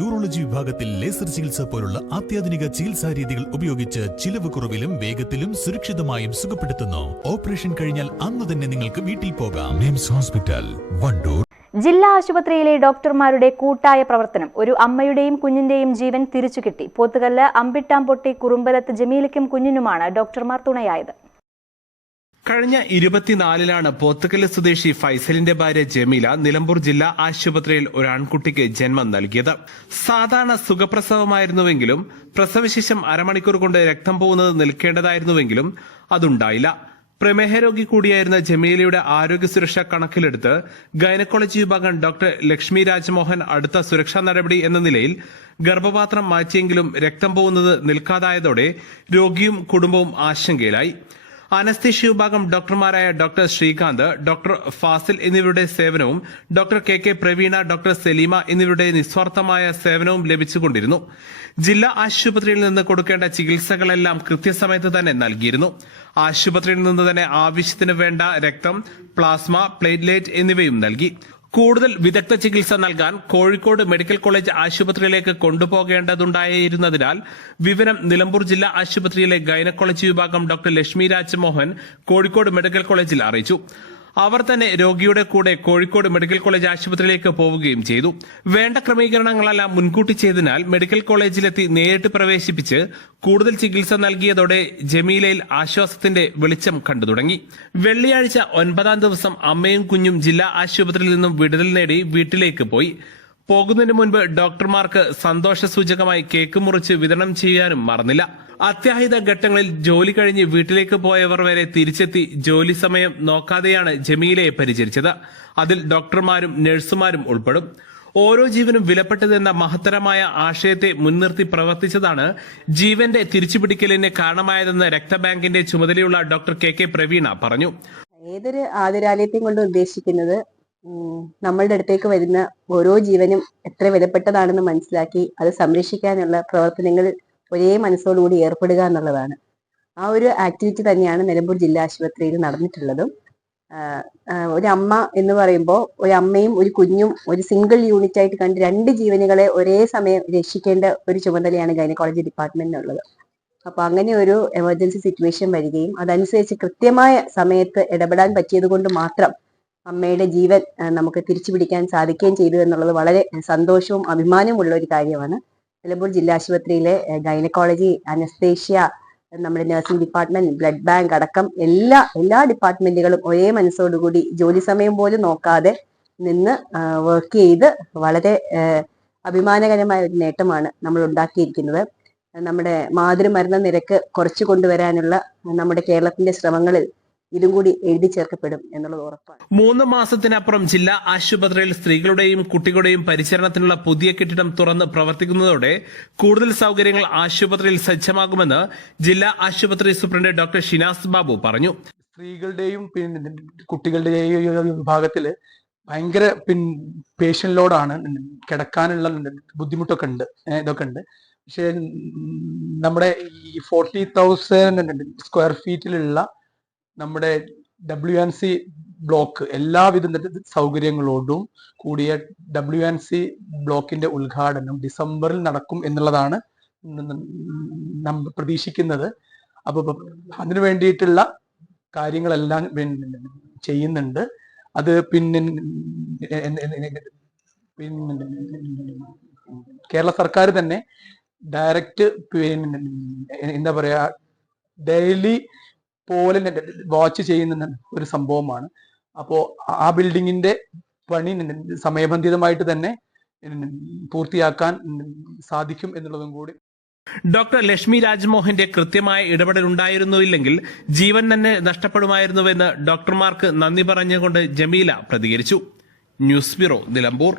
Urology വിഭാഗത്തിൽ laser ചികിത്സ പോലുള്ള അത്യാധുനിക ചികിത്സാ രീതികൾ ഉപയോഗിച്ച് ചിലവ് കുറവിലും വേഗത്തിലും സുരക്ഷിതമായും സുഖപ്പെടുത്തുന്നു. ഓപ്പറേഷൻ കഴിഞ്ഞാൽ അന്ന് തന്നെ നിങ്ങൾക്ക് വീട്ടിൽ പോകാം. NIMS hospital Wandoor. ജില്ലാ ആശുപത്രിയിലെ ഡോക്ടർമാരുടെ കൂട്ടായ പ്രവർത്തനം. ഒരു അമ്മയുടെയും കുഞ്ഞിന്റെയും ജീവൻ തിരിച്ചു കിട്ടി പോത്തുകല്ല് അമ്പിട്ടാംപൊട്ടി കുറുമ്പലത്ത് ജമീലയ്ക്കും കുഞ്ഞിനുമാണ് ഡോക്ടർമാർ തുണയായത്. കഴിഞ്ഞ ഇരുപത്തിനാലിലാണ് പോത്തുകല്ല് സ്വദേശി ഫൈസലിന്റെ ഭാര്യ ജമീല നിലമ്പൂർ ജില്ലാ ആശുപത്രിയിൽ ഒരു ആൺകുട്ടിക്ക് ജന്മം നൽകിയത്. സാധാരണ സുഖപ്രസവമായിരുന്നുവെങ്കിലും പ്രസവശേഷം അരമണിക്കൂർ കൊണ്ട് രക്തം പോകുന്നത് നിൽക്കേണ്ടതായിരുന്നുവെങ്കിലും അതുണ്ടായില്ല. പ്രമേഹ രോഗി കൂടിയായിരുന്ന ജമീലയുടെ ആരോഗ്യ സുരക്ഷ കണക്കിലെടുത്ത് ഗൈനക്കോളജി വിഭാഗം ഡോക്ടർ ലക്ഷ്മി രാജ്മോഹൻ അടുത്ത സുരക്ഷാ നടപടി എന്ന നിലയിൽ ഗർഭപാത്രം മാറ്റിയെങ്കിലും രക്തം പോകുന്നത് നിൽക്കാതായതോടെ രോഗിയും കുടുംബവും ആശങ്കയിലായി. അനസ്തേഷ്യ വിഭാഗം ഡോക്ടർമാരായ ഡോക്ടർ ശ്രീകാന്ത് ഡോക്ടർ ഫാസിൽ എന്നിവരുടെ സേവനവും doctor K K Praveena doctor Saleema എന്നിവരുടെ നിസ്വാർത്ഥമായ സേവനവും ലഭിച്ചുകൊണ്ടിരുന്നു. ജില്ലാ ആശുപത്രിയിൽ നിന്ന് കൊടുക്കേണ്ട ചികിത്സകളെല്ലാം കൃത്യസമയത്ത് തന്നെ നൽകിയിരുന്നു. ആശുപത്രിയിൽ നിന്ന് തന്നെ ആവശ്യത്തിന് വേണ്ട രക്തം പ്ലാസ്മ പ്ലേറ്റ്ലേറ്റ് എന്നിവയും നൽകി. കൂടുതൽ വിദഗ്ധ ചികിത്സ നൽകാൻ കോഴിക്കോട് മെഡിക്കൽ കോളേജ് ആശുപത്രിയിലേക്ക് കൊണ്ടുപോകേണ്ടതുണ്ടായിരുന്നതിനാൽ വിവരം നിലമ്പൂർ ജില്ലാ ആശുപത്രിയിലെ ഗൈനക്കോളജി വിഭാഗം ഡോക്ടർ ലക്ഷ്മി രാജ്മോഹൻ കോഴിക്കോട് മെഡിക്കൽ കോളേജിൽ അറിയിച്ചു. അവർ തന്നെ രോഗിയുടെ കൂടെ കോഴിക്കോട് മെഡിക്കൽ കോളേജ് ആശുപത്രിയിലേക്ക് പോവുകയും ചെയ്തു. വേണ്ട ക്രമീകരണങ്ങളെല്ലാം മുൻകൂട്ടി ചെയ്തതിനാൽ മെഡിക്കൽ കോളേജിലെത്തി നേരിട്ട് പ്രവേശിപ്പിച്ച് കൂടുതൽ ചികിത്സ നൽകിയതോടെ ജമീലയിൽ ആശ്വാസത്തിന്റെ വെളിച്ചം കണ്ടു തുടങ്ങി. വെള്ളിയാഴ്ച ഒൻപതാം ദിവസം അമ്മയും കുഞ്ഞും ജില്ലാ ആശുപത്രിയിൽ നിന്നും വിടുതൽ നേടി വീട്ടിലേക്ക് പോയി. പോകുന്നതിന് മുൻപ് ഡോക്ടർമാർക്ക് സന്തോഷ സൂചകമായി കേക്ക് മുറിച്ച് വിതരണം ചെയ്യാനും മറന്നില്ല. അത്യാഹിത ഘട്ടങ്ങളിൽ ജോലി കഴിഞ്ഞ് വീട്ടിലേക്ക് പോയവർ വരെ തിരിച്ചെത്തി ജോലി സമയം നോക്കാതെയാണ് ജമീലയെ പരിചരിച്ചത്. അതിൽ ഡോക്ടർമാരും നഴ്സുമാരും ഉൾപ്പെടും. ഓരോ ജീവനും വിലപ്പെട്ടതെന്ന മഹത്തരമായ ആശയത്തെ മുൻനിർത്തി പ്രവർത്തിച്ചതാണ് ജീവന്റെ തിരിച്ചുപിടിക്കലിന് കാരണമായതെന്ന് രക്തബാങ്കിന്റെ ചുമതലയുള്ള ഡോക്ടർ കെ കെ പ്രവീണ പറഞ്ഞു. ഏതൊരു ആതുരാലയത്തെയും കൊണ്ട് ഉദ്ദേശിക്കുന്നത് നമ്മളുടെ അടുത്തേക്ക് വരുന്ന ഓരോ ജീവനും എത്ര വിലപ്പെട്ടതാണെന്ന് മനസ്സിലാക്കി അത് സംരക്ഷിക്കാനുള്ള പ്രവർത്തനങ്ങൾ ഒരേ മനസ്സോടുകൂടി ഏർപ്പെടുക എന്നുള്ളതാണ്. ആ ഒരു ആക്ടിവിറ്റി തന്നെയാണ് നിലമ്പൂർ ജില്ലാ ആശുപത്രിയിൽ നടന്നിട്ടുള്ളതും. ഒരു അമ്മ എന്ന് പറയുമ്പോൾ ഒരു അമ്മയും ഒരു കുഞ്ഞും ഒരു സിംഗിൾ യൂണിറ്റ് ആയിട്ട് കണ്ട് രണ്ട് ജീവനുകളെ ഒരേ സമയം രക്ഷിക്കേണ്ട ഒരു ചുമതലയാണ് ഗൈനക്കോളജി ഡിപ്പാർട്ട്മെന്റിനുള്ളത്. അപ്പൊ അങ്ങനെ ഒരു എമർജൻസി സിറ്റുവേഷൻ വരികയും അതനുസരിച്ച് കൃത്യമായ സമയത്ത് ഇടപെടാൻ പറ്റിയത് കൊണ്ട് മാത്രം അമ്മയുടെ ജീവൻ നമുക്ക് തിരിച്ചു പിടിക്കാൻ സാധിക്കുകയും ചെയ്തു എന്നുള്ളത് വളരെ സന്തോഷവും അഭിമാനവും ഉള്ള ഒരു കാര്യമാണ്. നിലമ്പൂർ ജില്ലാ ആശുപത്രിയിലെ ഗൈനക്കോളജി അനസ്തേഷ്യ നമ്മുടെ നഴ്സിംഗ് ഡിപ്പാർട്ട്മെന്റ് ബ്ലഡ് ബാങ്ക് അടക്കം എല്ലാ എല്ലാ ഡിപ്പാർട്ട്മെന്റുകളും ഒരേ മനസ്സോടുകൂടി ജോലി സമയം പോലും നോക്കാതെ നിന്ന് വർക്ക് ചെയ്ത് വളരെ അഭിമാനകരമായ ഒരു നേട്ടമാണ് നമ്മൾ ഉണ്ടാക്കിയിരിക്കുന്നത്. നമ്മുടെ മാതൃമരണ നിരക്ക് കുറച്ചു കൊണ്ടുവരാനുള്ള നമ്മുടെ കേരളത്തിന്റെ ശ്രമങ്ങളിൽ ഇതും കൂടി എഴുതി ചേർക്കപ്പെടും എന്നുള്ളത് ഉറപ്പാണ്. മൂന്ന് മാസത്തിനപ്പുറം ജില്ലാ ആശുപത്രിയിൽ സ്ത്രീകളുടെയും കുട്ടികളുടെയും പരിചരണത്തിനുള്ള പുതിയ കെട്ടിടം തുറന്ന് പ്രവർത്തിക്കുന്നതോടെ കൂടുതൽ സൌകര്യങ്ങൾ ആശുപത്രിയിൽ സജ്ജമാകുമെന്ന് ജില്ലാ ആശുപത്രി സൂപ്രണ്ട് ഡോക്ടർ ഷിനാസ് ബാബു പറഞ്ഞു. സ്ത്രീകളുടെയും പിന്നെ കുട്ടികളുടെയും വിഭാഗത്തിൽ ഭയങ്കര പിൻ പേഷ്യന്റ് ലോഡാണ് കിടക്കാനുള്ള ബുദ്ധിമുട്ടൊക്കെ ഉണ്ട്. ഇതൊക്കെ ഉണ്ട്. പക്ഷെ നമ്മുടെ ഈ ഫോർട്ടി തൗസൻഡ് സ്ക്വയർ ഫീറ്റിലുള്ള നമ്മുടെ ഡബ്ല്യു എൻ സി ബ്ലോക്ക് എല്ലാവിധ സൗകര്യങ്ങളോടും കൂടിയ ഡബ്ല്യു എൻ സി ബ്ലോക്കിന്റെ ഉദ്ഘാടനം ഡിസംബറിൽ നടക്കും എന്നുള്ളതാണ് പ്രതീക്ഷിക്കുന്നത്. അപ്പൊ അതിനു വേണ്ടിയിട്ടുള്ള കാര്യങ്ങളെല്ലാം ചെയ്യുന്നുണ്ട്. അത് പിന്നെ പിന്നെ കേരള സർക്കാർ തന്നെ ഡയറക്റ്റ് എന്താ പറയാ ഡെയിലി പോലെ വാച്ച് ചെയ്യുന്ന ഒരു സംഭവമാണ്. അപ്പോൾ ആ ബിൽഡിങ്ങിന്റെ പണി സമയബന്ധിതമായിട്ട് തന്നെ പൂർത്തിയാക്കാൻ സാധിക്കും എന്നുള്ളതും കൂടി. ഡോക്ടർ ലക്ഷ്മി രാജ്മോഹന്റെ കൃത്യമായ ഇടപെടൽ ഉണ്ടായിരുന്നുവെങ്കിൽ ജീവൻ തന്നെ നഷ്ടപ്പെടുമായിരുന്നുവെന്ന് ഡോക്ടർമാർക്ക് നന്ദി പറഞ്ഞുകൊണ്ട് ജമീല പ്രതികരിച്ചു. News bureau Nilambur.